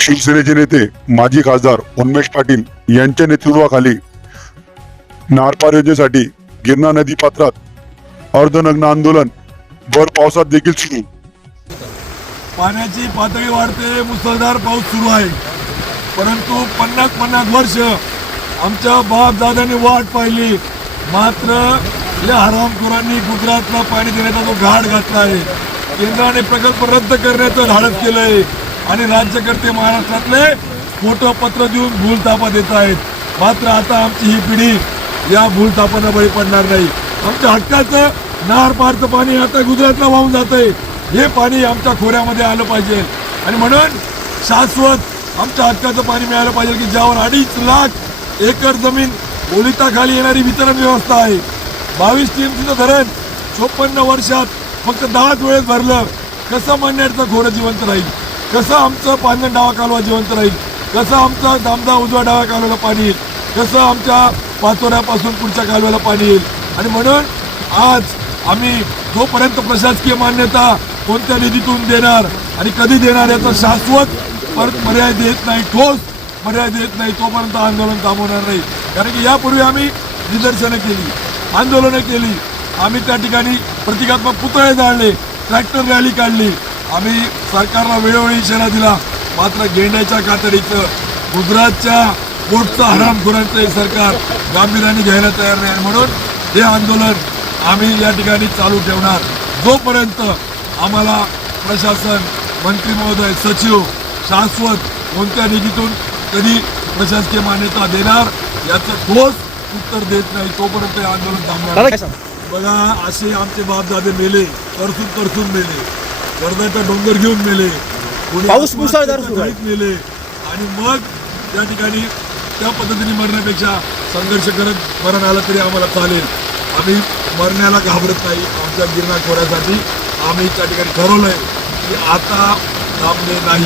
शिवसेनेचे नेते माजी खासदार उन्मेश पाटील यांच्या नेतृत्वाखाली नारपार योजनेसाठी गिरणा नदी पात्रात अर्धनग्न आंदोलन भर पावसात देखील सुरू. पाण्याची पातळी वाढते मुसळधार पाऊस सुरू आहे. परंतु पन्नास पन्नास वर्ष आमच्या बाप दादांनी वाट पाहिली. मात्र या हरामखोरांनी गुजरातला पाणी देण्याचा जो घाट घातला आहे केंद्राने प्रकल्प रद्द करण्याचं धाडस केलंय. आणि राज्यकर्ते महाराष्ट्रातले खोटं पत्र देऊन भूलतापा देत आहेत. मात्र आता आमची ही पिढी या भूलतापानं बळी पडणार नाही. आमच्या हक्काचं नार पारचं पाणी आता गुजरातला वाहून जात आहे हे पाणी आमच्या खोऱ्यामध्ये आलं पाहिजे. आणि म्हणून शाश्वत आमच्या हक्काचं पाणी मिळालं पाहिजे की ज्यावर अडीच लाख एकर जमीन ओलिताखाली येणारी वितरण व्यवस्था आहे. बावीस टीएमसीचं धरण चोपन्न वर्षात फक्त दहाच वेळेस भरलं. कसं मन्याडचं खोरं जिवंत राहील? कसं आमचं पांजण डावा कालवा जिवंत राहील? कसं आमचं दामदा उजवा डावा कालव्याला पाणी येईल? कसं आमच्या पाचोऱ्यापासून पुढच्या कालव्याला पाणी येईल? आणि म्हणून आज आम्ही जोपर्यंत प्रशासकीय मान्यता कोणत्या निधीतून देणार आणि कधी देणार याचा शाश्वत परत पर्याय देत नाही ठोस पर्याय देत नाही तोपर्यंत आंदोलन थांबवणार नाही. कारण की यापूर्वी आम्ही निदर्शनं केली आंदोलनं केली. आम्ही त्या ठिकाणी प्रतिकात्मक पुतळे जाळले ट्रॅक्टर रॅली काढली. आम्ही सरकारला वेळोवेळी इशारा दिला. मात्र गेंड्याच्या कातडीचं गुजरातच्या पोटचं हरामखोरांचं हे सरकार गांभीर्याने घ्यायला तयार नाही. म्हणून हे आंदोलन आम्ही या ठिकाणी चालू ठेवणार. जोपर्यंत आम्हाला प्रशासन मंत्री महोदय सचिव शाश्वत कोणत्या निधीतून कधी प्रशासकीय मान्यता देणार याचं ठोस उत्तर देत नाही तोपर्यंत हे आंदोलन थांबणार. बघा असे आमचे बापदादे मेले तरसून तरसून मेले. कर्जाचा डोंगर घेऊन मेले. पाऊस मुसळधार आहे. मेले. आणि मग त्या ठिकाणी त्या पद्धतीने मरण्यापेक्षा संघर्ष करत मरण आलं तरी आम्हाला चालेल. आम्ही मरण्याला घाबरत नाही. आमच्या गिरणा खोऱ्यासाठी आम्ही त्या ठिकाणी ठरवलंय की आता थांबणे नाही.